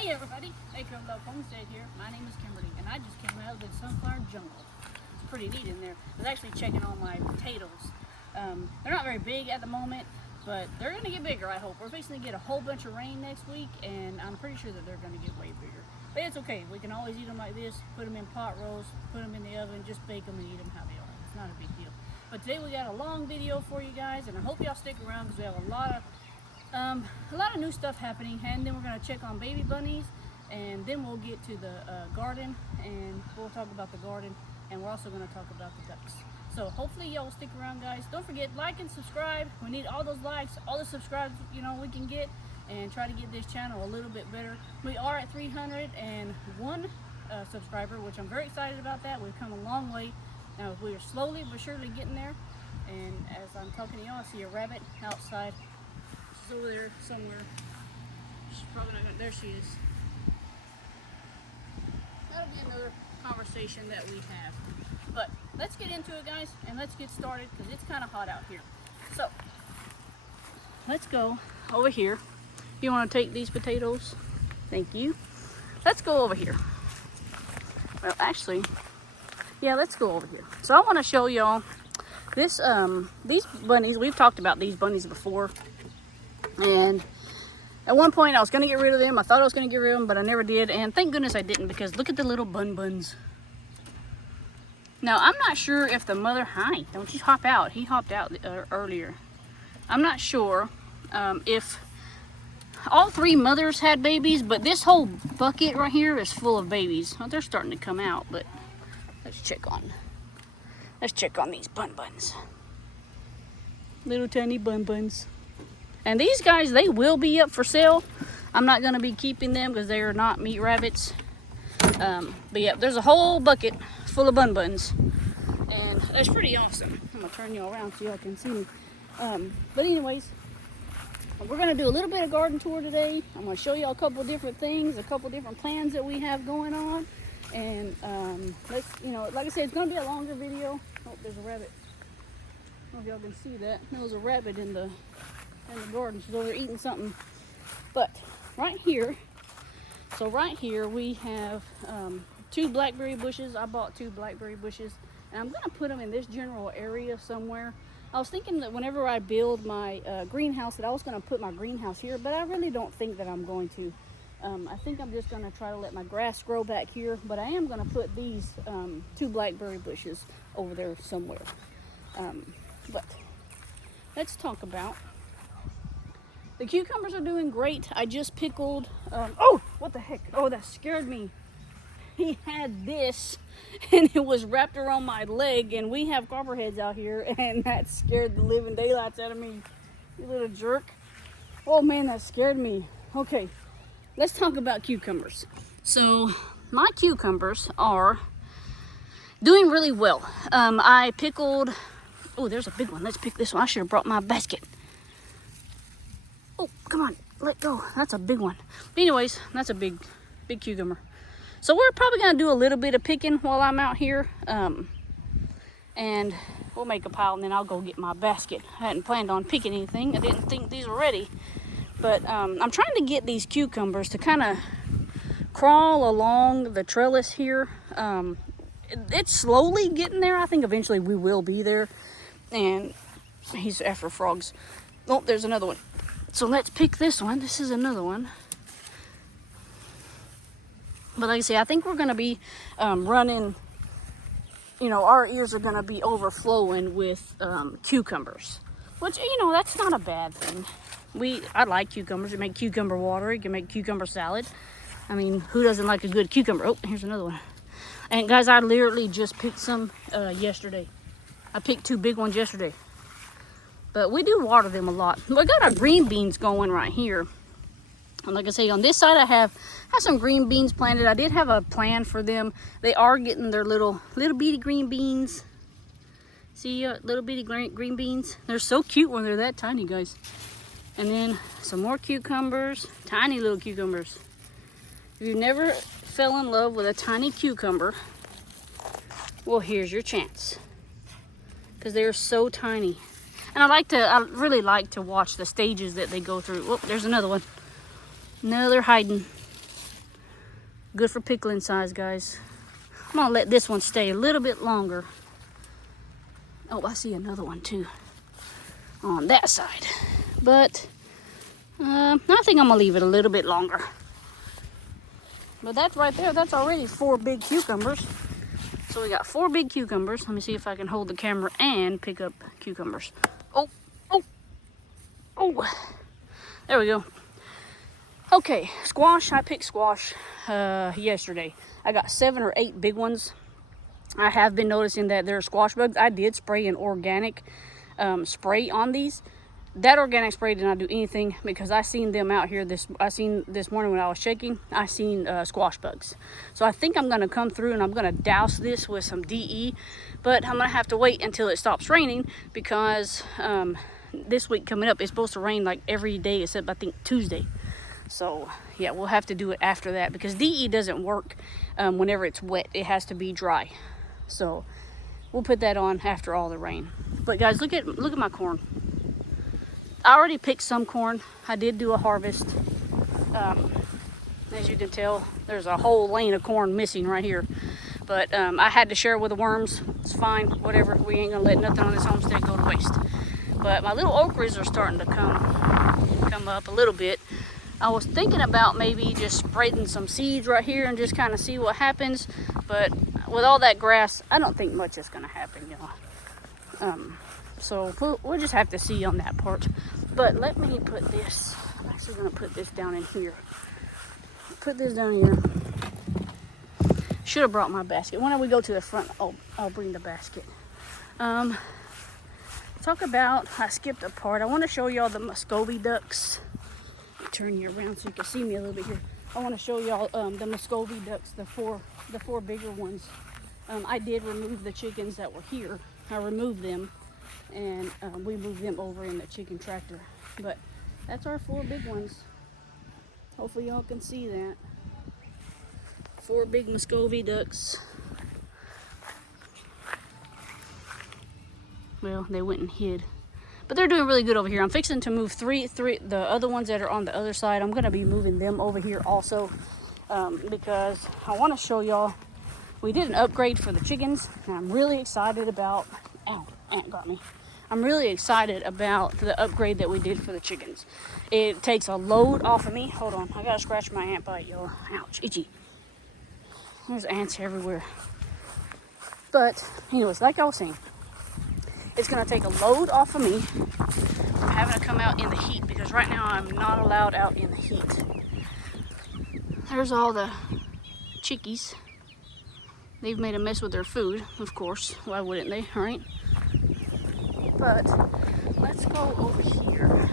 Hey everybody, Acre of Love Homestead here. My name is Kimberly and I just came out of the sunflower jungle. It's pretty neat in there. I was actually checking on my potatoes. They're not very big at the moment, but they're going to get bigger, I hope. We're fixing to get a whole bunch of rain next week and I'm pretty sure that they're going to get way bigger. But it's okay, we can always eat them like this, put them in pot roast, put them in the oven, just bake them and eat them how they are. It's not a big deal. But today we got a long video for you guys and I hope y'all stick around because we have a lot of new stuff happening, and then we're going to check on baby bunnies, and then we'll get to the garden, and we'll talk about the garden, and we're also going to talk about the ducks. So hopefully y'all will stick around, guys. Don't forget, like and subscribe. We need all those likes, all the subscribes we can get, and try to get this channel a little bit better. We are at 301 subscriber, which I'm very excited about that. We've come a long way. Now we are slowly but surely getting there, and as I'm talking to y'all, I see a rabbit outside. Over there somewhere. She's probably not gonna, there she is. That'll be another conversation that we have. But let's get into it, guys, and let's get started because it's kind of hot out here. So let's go over here. You want to take these potatoes? Thank you. Let's go over here. Well, actually, yeah, let's go over here. So I want to show y'all this these bunnies. We've talked about these bunnies before. And at one point I was going to get rid of them. I thought I was going to get rid of them, but I never did. And thank goodness I didn't, because look at the little buns. Now, I'm not sure if the mother... Hi, don't you hop out. He hopped out earlier. I'm not sure if all three mothers had babies, but this whole bucket right here is full of babies. Well, they're starting to come out, but let's check on these buns. Little tiny buns. And these guys, they will be up for sale. I'm not going to be keeping them because they are not meat rabbits. But yeah, there's a whole bucket full of buns. And that's pretty awesome. I'm going to turn y'all around so y'all can see me. But anyways, we're going to do a little bit of garden tour today. I'm going to show y'all a couple different things, a couple different plans that we have going on. And let's, like I said, it's going to be a longer video. Oh, there's a rabbit. I don't know if y'all can see that. There was a rabbit in the garden. She's over there eating something. But right here we have 2 blackberry bushes. I bought 2 blackberry bushes and I'm going to put them in this general area somewhere. I was thinking that whenever I build my greenhouse that I was going to put my greenhouse here, but I really don't think that I'm going to. I think I'm just going to try to let my grass grow back here, but I am going to put these 2 blackberry bushes over there somewhere. But let's talk about... The cucumbers are doing great. I just pickled, oh, what the heck? Oh, that scared me. He had this and it was wrapped around my leg, and we have copperheads out here and that scared the living daylights out of me. You little jerk. Oh man, that scared me. Okay, let's talk about cucumbers. So my cucumbers are doing really well. I pickled, oh, there's a big one. Let's pick this one. I should have brought my basket. Oh, come on, let go. That's a big one. But anyways, that's a big cucumber. So we're probably gonna do a little bit of picking while I'm out here. And we'll make a pile and then I'll go get my basket. I hadn't planned on picking anything. I didn't think these were ready. But I'm trying to get these cucumbers to kind of crawl along the trellis here. It's slowly getting there. I think eventually we will be there. And he's after frogs. Oh, there's another one. So let's pick this one. This is another one. But like I say, I think we're going to be running, our ears are going to be overflowing with cucumbers. Which, that's not a bad thing. I like cucumbers. You make cucumber water. You can make cucumber salad. I mean, who doesn't like a good cucumber? Oh, here's another one. And guys, I literally just picked some yesterday. I picked 2 big ones yesterday. But we do water them a lot. We got our green beans going right here. And like I say, on this side I have some green beans planted. I did have a plan for them. They are getting their little bitty green beans. See, little bitty green beans. They're so cute when they're that tiny, guys. And then some more cucumbers. Tiny little cucumbers. If you never fell in love with a tiny cucumber, well, here's your chance. Because they're so tiny. And I really like to watch the stages that they go through. Oh, there's another one. No, they're hiding. Good for pickling size, guys. I'm gonna let this one stay a little bit longer. Oh, I see another one too on that side. But I think I'm gonna leave it a little bit longer. But that's right there, that's already 4 big cucumbers. So we got 4 big cucumbers. Let me see if I can hold the camera and pick up cucumbers. Oh, oh, oh, there we go. Okay, squash, I picked squash yesterday. I got 7 or 8 big ones. I have been noticing that there are squash bugs. I did spray an organic spray on these. That organic spray did not do anything because I seen them out here. I seen this morning when I was checking, I seen squash bugs. So I think I'm gonna come through and I'm gonna douse this with some DE, but I'm gonna have to wait until it stops raining because this week coming up, it's supposed to rain like every day except I think Tuesday. So yeah, we'll have to do it after that because DE doesn't work whenever it's wet. It has to be dry. So we'll put that on after all the rain. But guys, look at my corn. I already picked some corn. I did do a harvest. As you can tell, there's a whole lane of corn missing right here. But I had to share it with the worms. It's fine, whatever. We ain't gonna let nothing on this homestead go to waste. But my little okras are starting to come up a little bit. I was thinking about maybe just spreading some seeds right here and just kind of see what happens. But with all that grass, I don't think much is gonna happen, you know. So we'll just have to see on that part. But let me put this, I'm actually gonna put this down in here. Put this down here. Should have brought my basket. When we go to the front, I'll bring the basket. Talk about, I skipped a part. I wanna show y'all the Muscovy ducks. Turn you around so you can see me a little bit here. I want to show y'all the Muscovy ducks, the four bigger ones. I did remove the chickens that were here. I removed them and we moved them over in the chicken tractor. But that's our 4 big ones. Hopefully y'all can see that. 4 big Muscovy ducks. Well, they went and hid. But they're doing really good over here. I'm fixing to move three, the other ones that are on the other side. I'm gonna be moving them over here also because I wanna show y'all, we did an upgrade for the chickens and I'm really excited about, ow, ant got me. I'm really excited about the upgrade that we did for the chickens. It takes a load off of me. Hold on, I gotta scratch my ant bite, y'all. Ouch, itchy. There's ants everywhere. But anyways, like I was saying, it's going to take a load off of me from having to come out in the heat because right now I'm not allowed out in the heat. There's all the chickies. They've made a mess with their food, of course. Why wouldn't they, right? But let's go over here.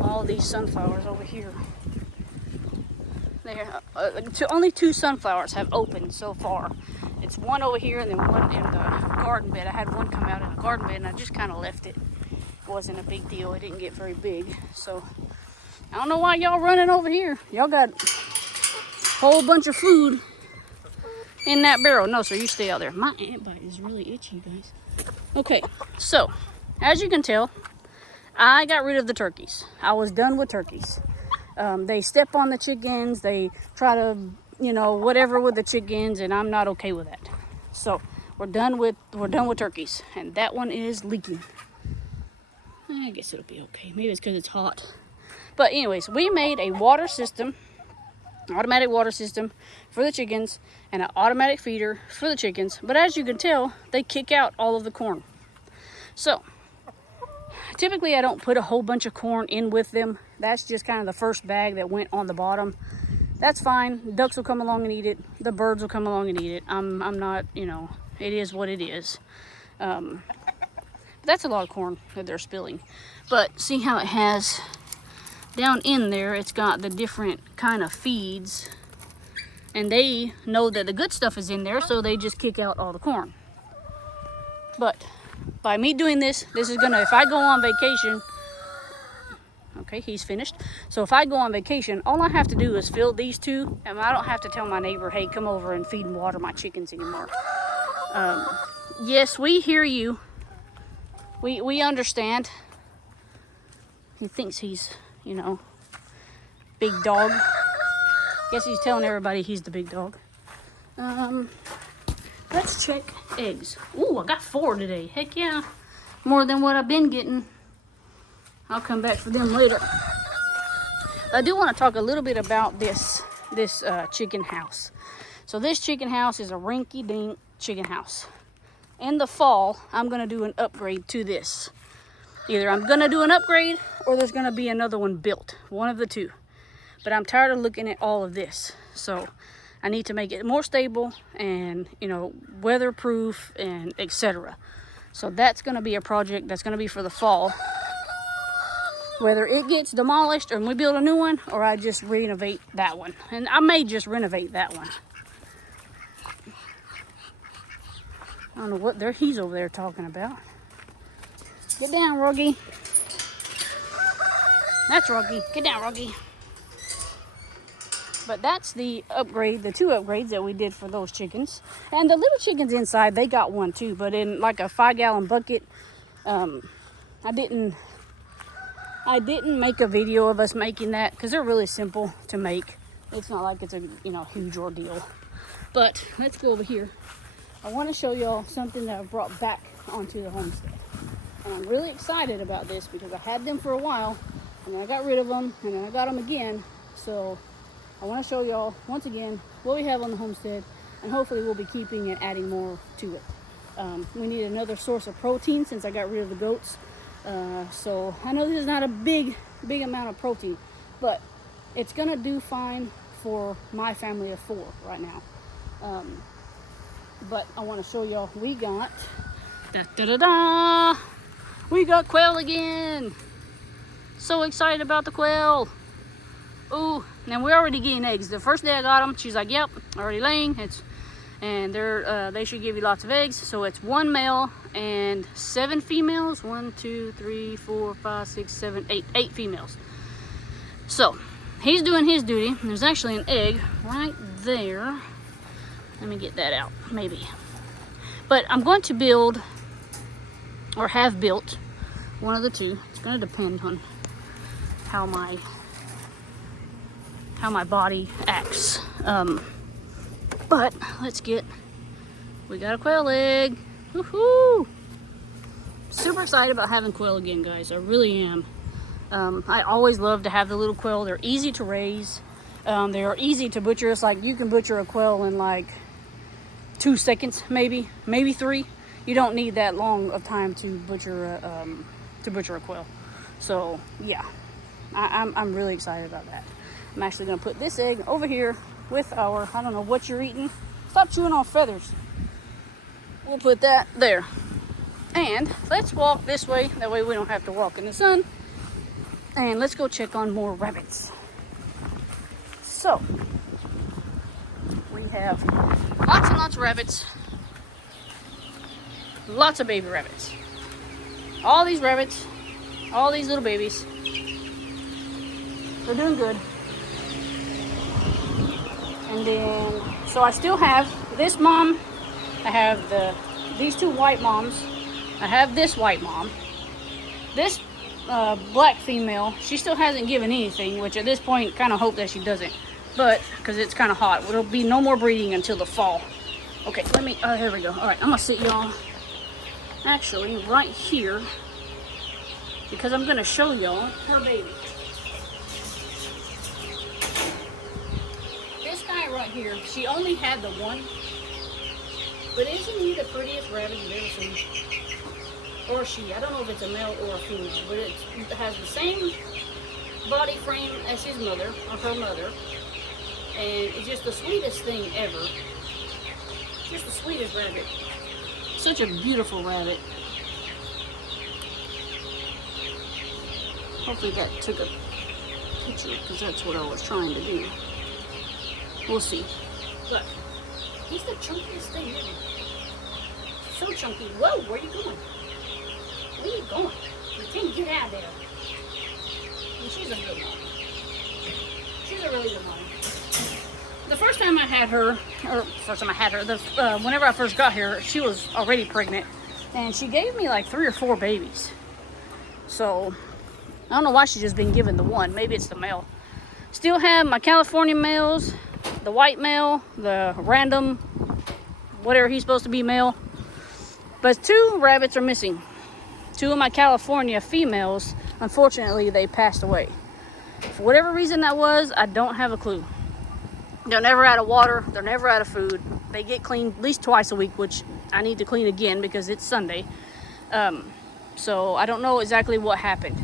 All these sunflowers over here. Only 2 sunflowers have opened so far. It's one over here and then one in the garden bed. I had one come out in the garden bed and I just kind of left it. It wasn't a big deal. It didn't get very big. So I don't know why y'all running over here. Y'all got a whole bunch of food in that barrel. No, sir, you stay out there. My ant bite is really itchy, guys. Okay, so as you can tell, I got rid of the turkeys. I was done with turkeys. They step on the chickens. They try to, you know, whatever with the chickens, and I'm not okay with that. So we're done with turkeys, and that one is leaking. I guess it'll be okay. Maybe it's because it's hot. But anyways, we made a water system, automatic water system for the chickens, and an automatic feeder for the chickens. But as you can tell, they kick out all of the corn. So typically I don't put a whole bunch of corn in with them. That's just kind of the first bag that went on the bottom. That's fine. Ducks will come along and eat it. The birds will come along and eat it. I'm not, you know, it is what it is. That's a lot of corn that they're spilling. But see how it has down in there, it's got the different kind of feeds. And they know that the good stuff is in there, so they just kick out all the corn. But by me doing this, this is gonna, if I go on vacation, okay, he's finished. So if I go on vacation, all I have to do is fill these 2, and I don't have to tell my neighbor, hey, come over and feed and water my chickens anymore. Yes, we hear you. We understand. He thinks he's, you know, big dog. Guess he's telling everybody he's the big dog. Let's check eggs. Ooh, I got 4 today. Heck yeah. More than what I've been getting. I'll come back for them later. I do want to talk a little bit about this chicken house. So this chicken house is a rinky-dink chicken house. In the fall, I'm going to do an upgrade to this. Either I'm going to do an upgrade or there's going to be another one built. One of the two. But I'm tired of looking at all of this. So I need to make it more stable and, you know, weatherproof and etc. So that's going to be a project that's going to be for the fall. Whether it gets demolished and we build a new one, or I just renovate that one. And I may just renovate that one. I don't know what he's over there talking about. Get down, Ruggy. That's Ruggy. Get down, Ruggy. But that's the upgrade, the 2 upgrades that we did for those chickens. And the little chickens inside, they got one too, but in like a 5-gallon bucket. I didn't make a video of us making that because they're really simple to make. It's not like it's a, you know, huge ordeal. But let's go over here. I want to show y'all something that I brought back onto the homestead. And I'm really excited about this because I had them for a while and then I got rid of them and then I got them again. So I want to show y'all once again what we have on the homestead, and hopefully we'll be keeping and adding more to it. We need another source of protein since I got rid of the goats. So I know this is not a big amount of protein, but it's gonna do fine for my family of 4 right now. But I want to show y'all we got we got quail again. So excited about the quail. Ooh, now we're already getting eggs. The first day I got them, she's like, "Yep, already laying." And they should give you lots of eggs. So it's 1 male and 7 females. 1, 2, 3, 4, 5, 6, 7, 8. 8 females. So he's doing his duty. There's actually an egg right there. Let me get that out, maybe. But I'm going to build, or have built, one of the two. It's going to depend on how my body acts. But let's we got a quail egg. Woohoo! Super excited about having quail again, guys. I really am. I always love to have the little quail. They're easy to raise. They are easy to butcher. It's like you can butcher a quail in like 2 seconds, maybe 3. You don't need that long of time to butcher a quail. So yeah, I'm really excited about that. I'm actually gonna put this egg over here with our, I don't know what you're eating. Stop chewing on feathers. We'll put that there. And let's walk this way. That way we don't have to walk in the sun. And let's go check on more rabbits. So, we have lots and lots of rabbits. Lots of baby rabbits. All these rabbits, all these little babies. They're doing good. And then, so I still have this mom. I have these 2 white moms. I have this white mom. This black female, she still hasn't given anything, which at this point, kind of hope that she doesn't. But, because it's kind of hot, there'll be no more breeding until the fall. Okay, let me, here we go. All right, I'm going to sit y'all, actually, right here, because I'm going to show y'all her baby. Right here, she only had the one, but isn't he the prettiest rabbit you've ever seen? Or she, I don't know if it's a male or a female, but it has the same body frame as his mother, or her mother, and it's just the sweetest thing ever. Just the sweetest rabbit. Such a beautiful rabbit. Hopefully that took a picture, because that's what I was trying to do. We'll see. Look, he's the chunkiest thing ever. So chunky. Whoa, where are you going? Where are you going? You can't get out of there. And she's a good one. She's a really good one. The first time I had her, whenever I first got here, she was already pregnant. And she gave me like 3 or 4 babies. So, I don't know why she's just been given the one. Maybe it's the male. Still have my California males, the white male, the random, whatever he's supposed to be male. But 2 rabbits are missing. 2 of my California females, unfortunately, they passed away. For whatever reason that was, I don't have a clue. They're never out of water. They're never out of food. They get cleaned at least twice a week, which I need to clean again because it's Sunday. So I don't know exactly what happened.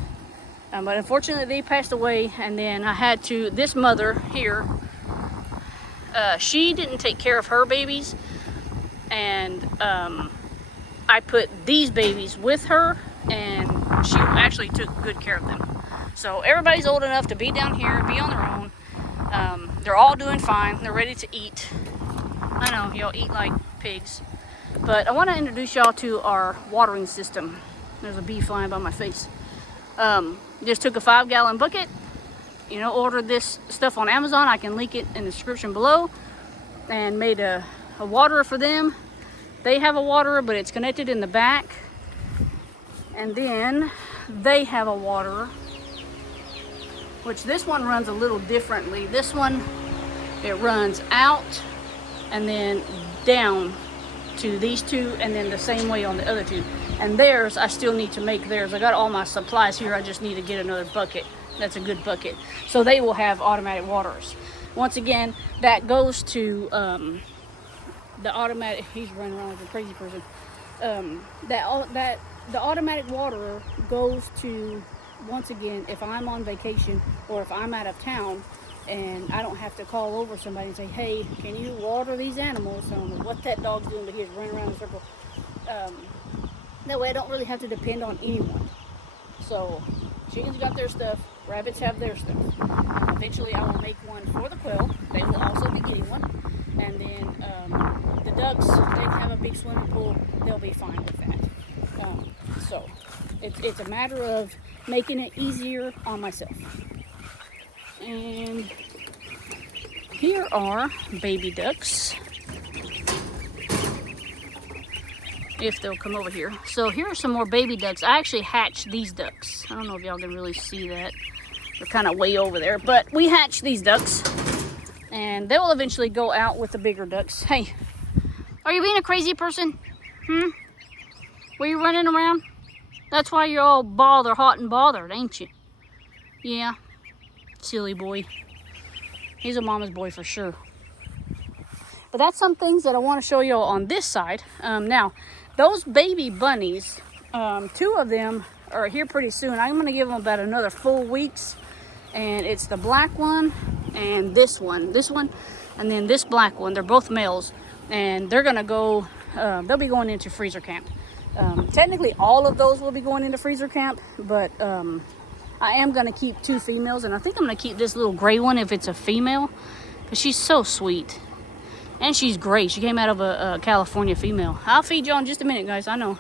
But unfortunately, they passed away. And then I had to, this mother here, she didn't take care of her babies. And I put these babies with her, and she actually took good care of them. So everybody's old enough to be down here, be on their own. They're all doing fine. They're ready to eat. I know, y'all eat like pigs. But I want to introduce y'all to our watering system. There's a bee flying by my face. Just took a 5-gallon bucket. You know, ordered this stuff on Amazon. I can link it in the description below. And made a waterer for them. They have a waterer, but it's connected in the back. And then they have a waterer, which this one runs a little differently. This one, it runs out and then down to these 2, and then the same way on the other 2. And theirs, I still need to make theirs. I got all my supplies here. I just need to get another bucket. That's a good bucket. So they will have automatic waterers. Once again, that goes to the automatic. He's running around like a crazy person. The automatic waterer goes to, once again, if I'm on vacation or if I'm out of town and I don't have to call over somebody and say, hey, can you water these animals? I don't know what that dog's doing, but he's running around in a circle. That way I don't really have to depend on anyone. So chickens got their stuff, rabbits have their stuff. Eventually I will make one for the quail. They will also be getting one. And then the ducks, they have a big swimming pool. They'll be fine with that. So it's a matter of making it easier on myself. And here are baby ducks. If they'll come over here. So here are some more baby ducks. I actually hatched these ducks. I don't know if y'all can really see that. They're kind of way over there. But we hatched these ducks. And they will eventually go out with the bigger ducks. Hey, are you being a crazy person? Were you running around? That's why you're all hot and bothered, ain't you? Yeah, silly boy. He's a mama's boy for sure. But that's some things that I want to show you on this side. Now, those baby bunnies, 2 of them are here pretty soon. I'm going to give them about another 4 weeks. And it's the black one and this one, and then this black one. They're both males, and they're gonna go. They'll be going into freezer camp. Technically, all of those will be going into freezer camp, but I am gonna keep 2 females, and I think I'm gonna keep this little gray one if it's a female, because she's so sweet, and she's great. She came out of a California female. I'll feed y'all in just a minute, guys. I know,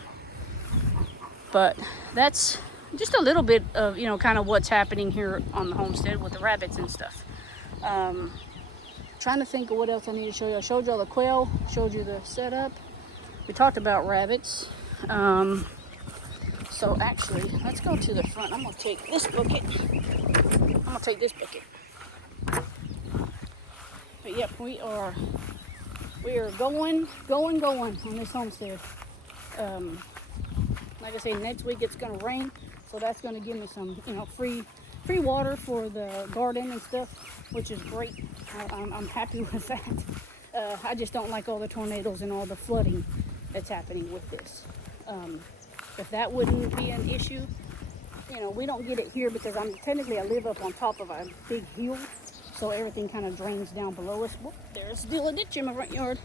but that's just a little bit of, you know, kind of what's happening here on the homestead with the rabbits and stuff. Trying to think of what else I need to show you. I showed y'all the quail, showed you the setup. We talked about rabbits. So actually, let's go to the front. I'm gonna take this bucket. But yep, we are going on this homestead. Like I say, next week it's gonna rain, so that's gonna give me some, you know, free water for the garden and stuff, which is great. I'm happy with that. I just don't like all the tornadoes and all the flooding that's happening with this. If that wouldn't be an issue, you know, we don't get it here because I live up on top of a big hill, so everything kind of drains down below us. Whoop, there's still a ditch in my front yard,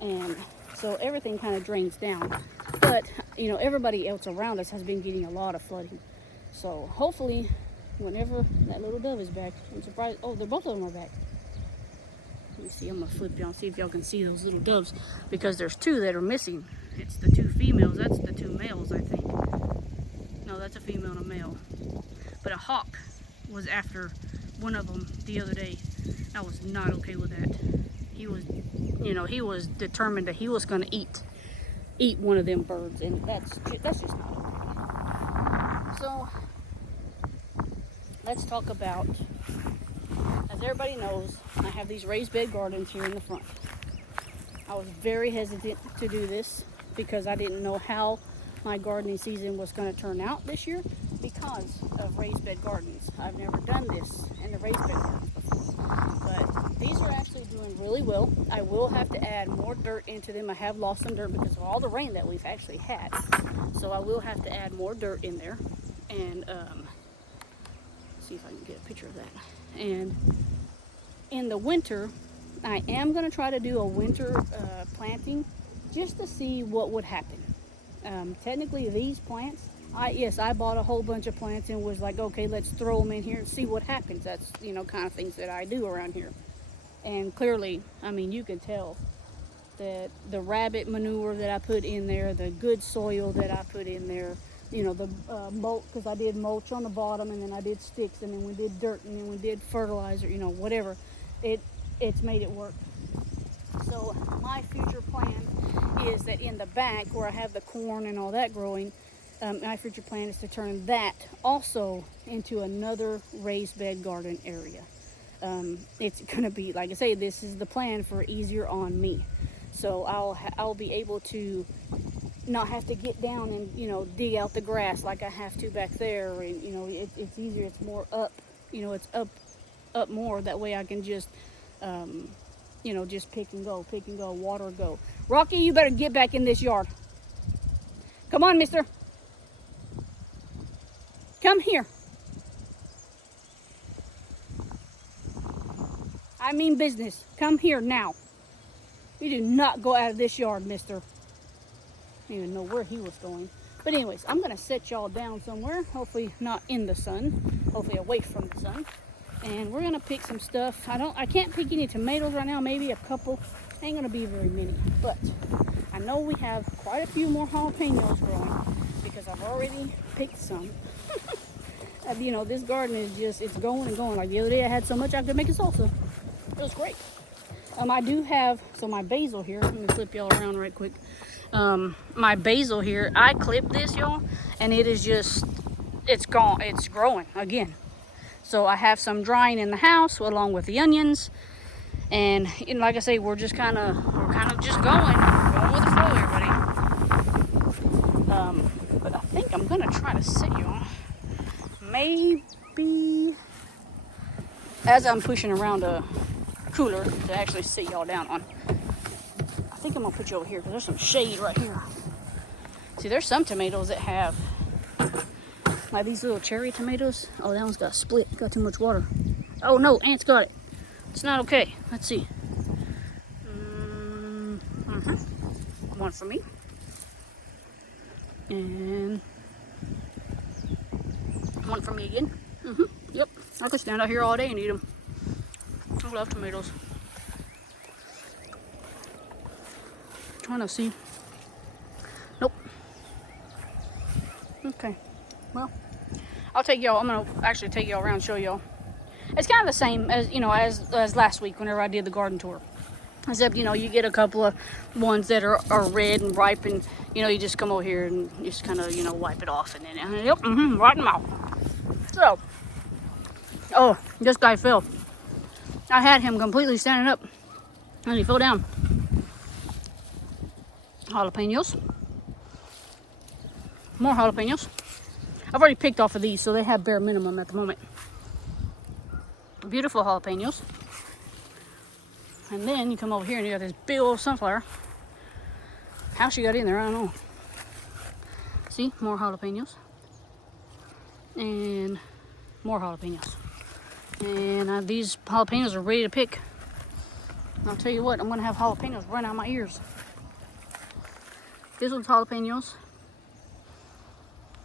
and so everything kind of drains down. But you know, everybody else around us has been getting a lot of flooding. So hopefully, whenever that little dove is back, I'm surprised. Oh, both of them are back. Let me see. I'm gonna flip down, see if y'all can see those little doves, because there's 2 that are missing. It's the 2 females. That's the 2 males, I think. No, that's a female and a male. But a hawk was after one of them the other day. I was not okay with that. He was, you know, he was determined that he was going to eat one of them birds, and that's just not okay. So let's talk about as everybody knows, I have these raised bed gardens here in the front. I was very hesitant to do this because I didn't know how my gardening season was going to turn out this year because of raised bed gardens. I've never done this in the raised bed gardens before, but these are actually doing really well. I will have to add more dirt into them. I have lost some dirt because of all the rain that we've actually had, so I will have to add more dirt in there. And see if I can get a picture of that. And in the winter, I am going to try to do a winter planting just to see what would happen. Technically, these plants, I bought a whole bunch of plants and was like, okay, let's throw them in here and see what happens. That's, you know, kind of things that I do around here. And clearly, I mean, you can tell that the rabbit manure that I put in there, the good soil that I put in there, you know, the mulch, because I did mulch on the bottom, and then I did sticks, and then we did dirt, and then we did fertilizer, you know, whatever. It's made it work. So my future plan is that in the back where I have the corn and all that growing, my future plan is to turn that also into another raised bed garden area. It's going to be, like I say, this is the plan for easier on me. So I'll be able to not have to get down and, you know, dig out the grass like I have to back there. And, you know, it's easier. It's more up, you know, it's up more. That way I can just, you know, just pick and go, water go. Rocky, you better get back in this yard. Come on, mister. Come here. I mean business. Come here now. You do not go out of this yard, mister. I don't even know where he was going. But anyways, I'm going to set y'all down somewhere. Hopefully not in the sun. Hopefully away from the sun. And we're going to pick some stuff. I can't pick any tomatoes right now. Maybe a couple. Ain't going to be very many. But I know we have quite a few more jalapenos growing because I've already picked some. You know, this garden is just, it's going and going. Like the other day I had so much I could make a salsa. It was great. I do have, so my basil here, let me flip y'all around right quick. My basil here, I clipped this, y'all, and it is just, it's gone, it's growing again. So I have some drying in the house along with the onions. And like I say, we're kind of just going. We're going with the flow, everybody. But I think I'm going to try to sit you on. Maybe as I'm pushing around a cooler to actually sit y'all down on. I think I'm gonna put you over here because there's some shade right here. See, there's some tomatoes that have like these little cherry tomatoes. Oh, that one's got split, got too much water. Oh no, ants got it. It's not okay. Let's see. One for me. And one for me again. Yep, I could stand out here all day and eat them. I love tomatoes. Trying to see. Nope. Okay. Well, I'll take y'all. I'm gonna actually take y'all around and show y'all. It's kind of the same as, you know, as last week whenever I did the garden tour. Except, you know, you get a couple of ones that are red and ripe, and you know, you just come over here and just kind of, you know, wipe it off, and then yep, right in the mouth. So, oh, this guy fell. I had him completely standing up, and he fell down. Jalapenos. More jalapenos. I've already picked off of these, so they have bare minimum at the moment. Beautiful jalapenos. And then you come over here and you got this big old sunflower. How she got in there, I don't know. See, more jalapenos. And more jalapenos. And these jalapenos are ready to pick. I'll tell you what, I'm going to have jalapenos run out my ears. This one's jalapenos.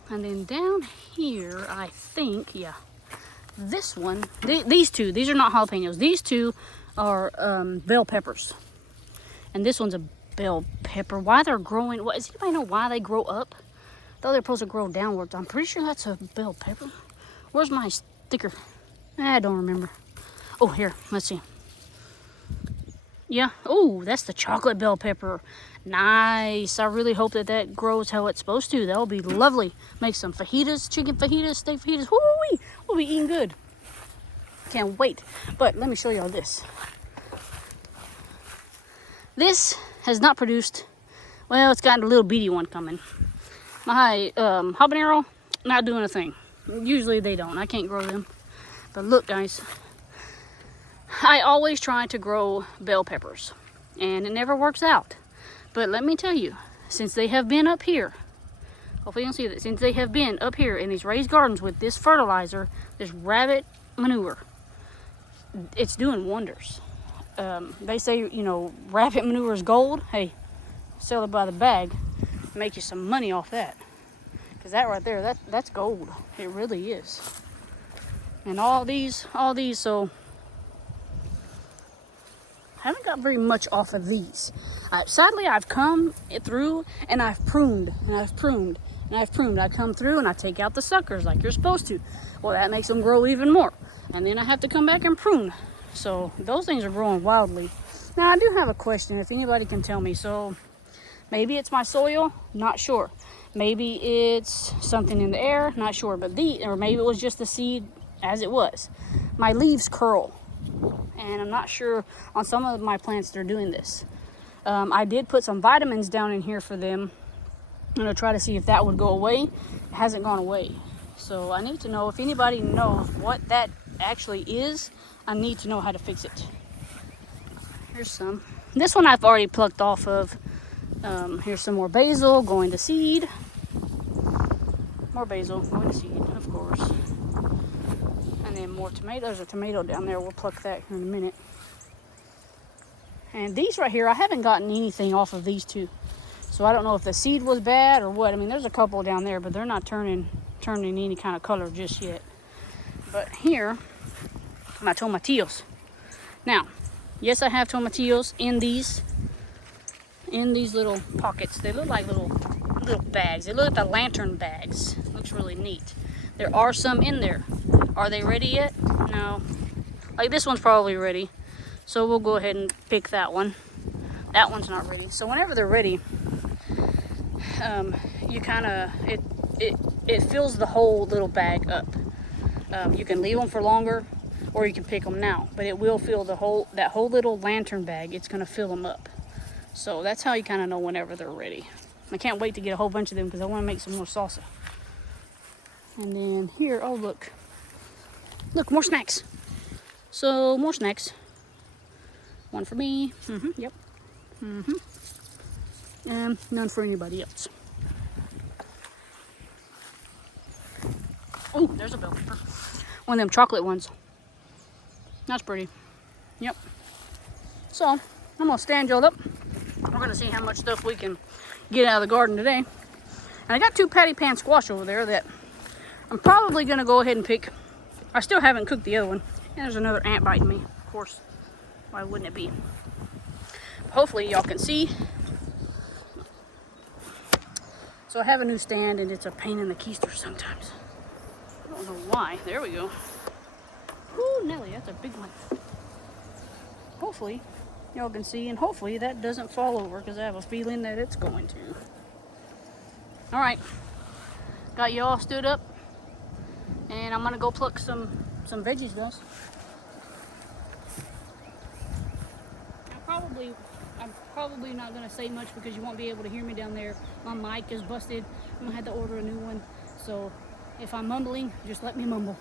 And then down here, I think, yeah, this one, these two, these are not jalapenos. These two are bell peppers. And this one's a bell pepper. Why they're growing, does anybody know why they grow up? Though they're supposed to grow downwards. I'm pretty sure that's a bell pepper. Where's my sticker? I don't remember. Oh, here, let's see. Yeah, oh, that's the chocolate bell pepper. Nice. I really hope that grows how it's supposed to. That'll be lovely. Make some fajitas, chicken fajitas, steak fajitas. Woo-wee. We'll be eating good. can't wait. But let me show y'all this. This has not produced, well, it's got a little beady one coming. My habanero, not doing a thing. Usually they don't. I can't grow them. But look, guys, I always try to grow bell peppers, and it never works out. But let me tell you, since they have been up here, hopefully you can see that, since they have been up here in these raised gardens with this fertilizer, this rabbit manure, it's doing wonders. They say, you know, rabbit manure is gold. Hey, sell it by the bag, make you some money off that. Because that right there, that's gold. It really is. And all these, so I haven't got very much off of these. Sadly, I've come through and I've pruned, and I've pruned, and I've pruned. I come through and I take out the suckers like you're supposed to. Well, that makes them grow even more. And then I have to come back and prune. So those things are growing wildly. Now, I do have a question, if anybody can tell me. So maybe it's my soil, not sure. Maybe it's something in the air, not sure. But or maybe it was just the seed as it was. My leaves curl, and I'm not sure on some of my plants they're doing this. I did put some vitamins down in here for them. I'm gonna try to see if that would go away. It hasn't gone away. So I need to know if anybody knows what that actually is. I need to know how to fix it. Here's some. This one I've already plucked off of. Here's some more basil going to seed. More basil going to seed, of course. And then more tomatoes. There's a tomato down there. We'll pluck that here in a minute. And these right here, I haven't gotten anything off of these two. So I don't know if the seed was bad or what. I mean, there's a couple down there, but they're not turning any kind of color just yet. But here, my tomatillos. Now, yes, I have tomatillos in these little pockets. They look like little bags. They look like the lantern bags. Looks really neat. There are some in there. Are they ready yet? No. Like this one's probably ready. So we'll go ahead and pick that one. That one's not ready. So whenever they're ready, you kind of, it fills the whole little bag up. You can leave them for longer, or you can pick them now. But it will fill that whole little lantern bag. It's going to fill them up. So that's how you kind of know whenever they're ready. I can't wait to get a whole bunch of them because I want to make some more salsa. And then here, oh look. Look, more snacks. So, more snacks. One for me. Yep. And none for anybody else. Oh, there's a bell pepper. One of them chocolate ones. That's pretty. Yep. So, I'm going to stand y'all up. We're going to see how much stuff we can get out of the garden today. And I got 2 patty pan squash over there that I'm probably going to go ahead and pick. I still haven't cooked the other one. And there's another ant biting me, of course. Why wouldn't it be? Hopefully y'all can see. So I have a new stand and it's a pain in the keister sometimes. I don't know why. There we go. Ooh, Nelly, that's a big one. Hopefully y'all can see, and hopefully that doesn't fall over because I have a feeling that it's going to. All right, got you all stood up, and I'm gonna go pluck some veggies, guys. I'm probably not gonna say much because you won't be able to hear me down there. My mic is busted. I'm gonna have to order a new one. So if I'm mumbling, just let me mumble.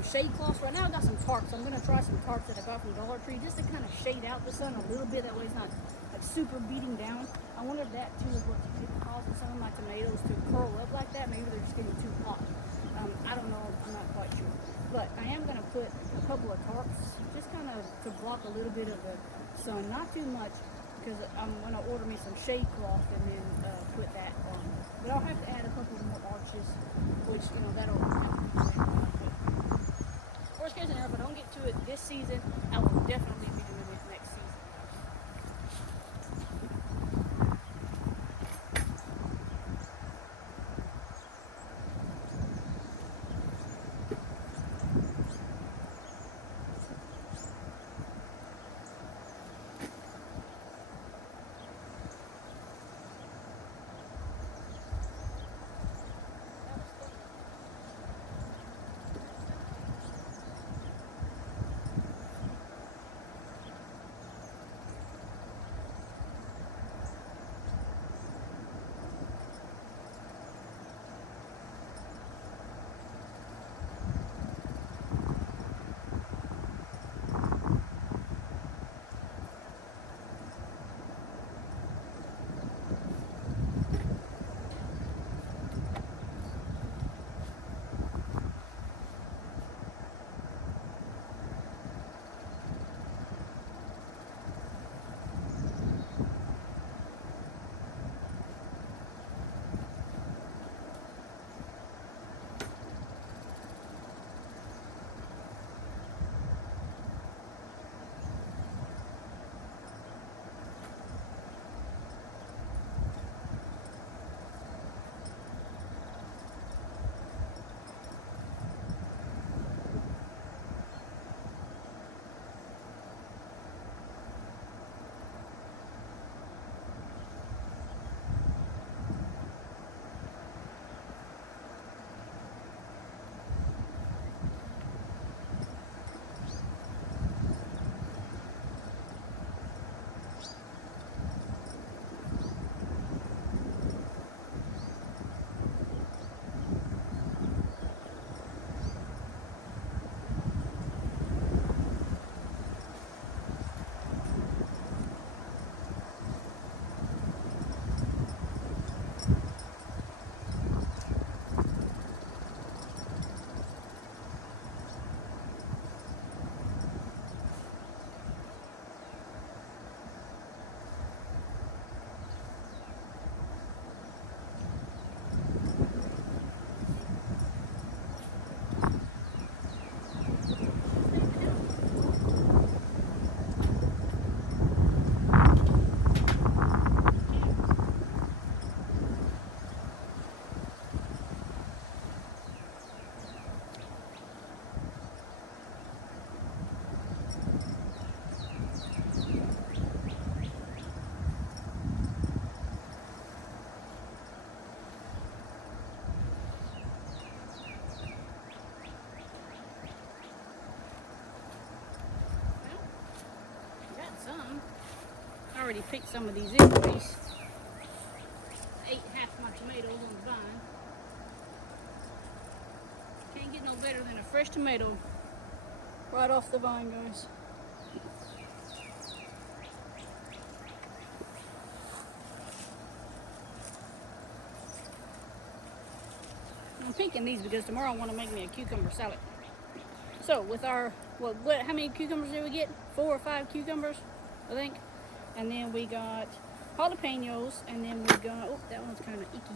some shade cloths. Right now I got some tarps. I'm gonna try some tarps that I got from Dollar Tree just to kind of shade out the sun a little bit. That way it's not like super beating down. I wonder if that too is what's causing some of my tomatoes to curl up like that. Maybe they're just getting too hot. I don't know. I'm not quite sure. But I am gonna put a couple of tarps just kind of to block a little bit of the sun, not too much, because I'm gonna order me some shade cloth and then put that on. But I'll have to add a couple more arches, which, you know, that'll help. Worst case scenario, if I don't get to it this season, I will definitely be doing it next season. I already picked some of these anyways. Ate half my tomatoes on the vine. Can't get no better than a fresh tomato right off the vine, guys. I'm picking these because tomorrow I want to make me a cucumber salad. So with our, how many cucumbers did we get? 4 or 5 cucumbers, I think. And then we got jalapenos, and then we got, oh, that one's kind of icky.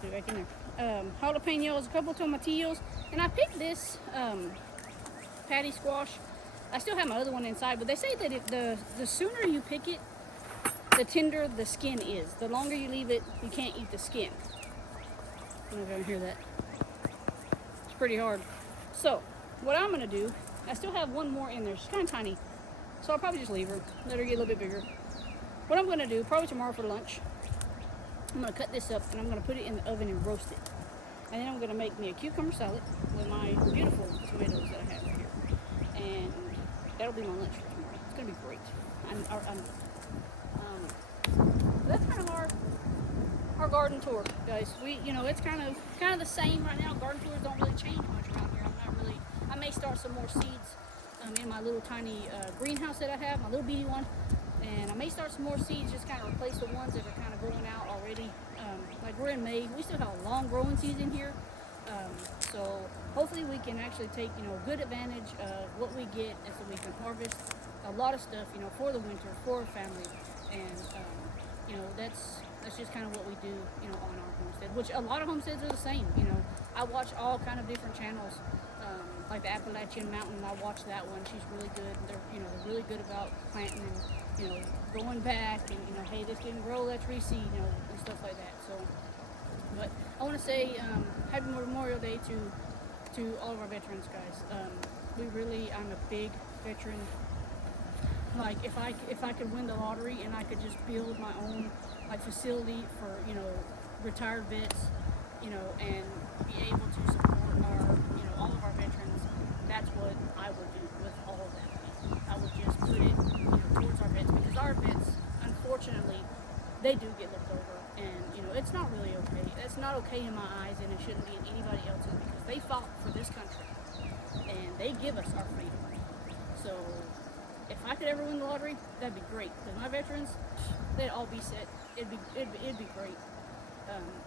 Put it back in there. Jalapenos, a couple of tomatillos, and I picked this patty squash. I still have my other one inside, but they say that if the sooner you pick it, the tender the skin is. The longer you leave it, you can't eat the skin. I don't know if you can hear that. It's pretty hard. So what I'm gonna do, I still have one more in there. She's kind of tiny, so I'll probably just leave her, let her get a little bit bigger. What I'm gonna do, probably tomorrow for lunch, I'm gonna cut this up and I'm gonna put it in the oven and roast it. And then I'm gonna make me a cucumber salad with my beautiful tomatoes that I have right here. And that'll be my lunch for tomorrow. It's gonna be great. That's kind of hard. our garden tour, guys. It's kind of the same right now. Garden tours don't really change much around here. I may start some more seeds in my little tiny greenhouse that I have, my little bitty one, and I may start some more seeds, just kind of replace the ones that are kind of going out already. Like we're in May, we still have a long growing season here, so hopefully we can actually take good advantage of what we get, and so we can harvest a lot of stuff for the winter for our family, and that's just kind of what we do on our homestead, which a lot of homesteads are the same. I watch all kind of different channels, like the Appalachian Mountain. I watch that one. She's really good. They're really good about planting and going back and hey, this didn't grow, let's reseed, and stuff like that. So, but I want to say happy Memorial Day to all of our veterans, guys. I'm a big veteran. Like if I could win the lottery and I could just build my own facility for retired vets, and be able to support our all of our veterans, that's what I would do with all of that money. I would just put it towards our vets, because our vets, unfortunately, they do get looked over, and it's not really okay. That's not okay in my eyes, and it shouldn't be in anybody else's, because they fought for this country and they give us our freedom. So if I could ever win the lottery, that'd be great, because my veterans, they'd all be set. It'd be great.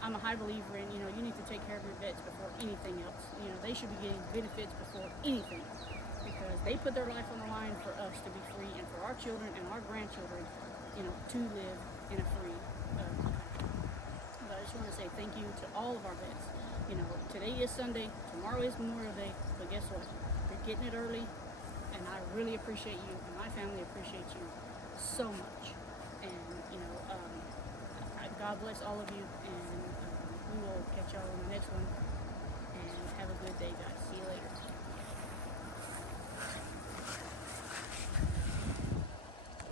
I'm a high believer in you need to take care of your vets before anything else. They should be getting benefits before anything, because they put their life on the line for us to be free, and for our children and our grandchildren to live in a free country. But I just want to say thank you to all of our vets. Today is Sunday, tomorrow is Memorial Day, but guess what? You're getting it early, and I really appreciate you, and my family appreciates you so much. And God bless all of you, and we will catch y'all on the next one. And have a good day, guys. See you later.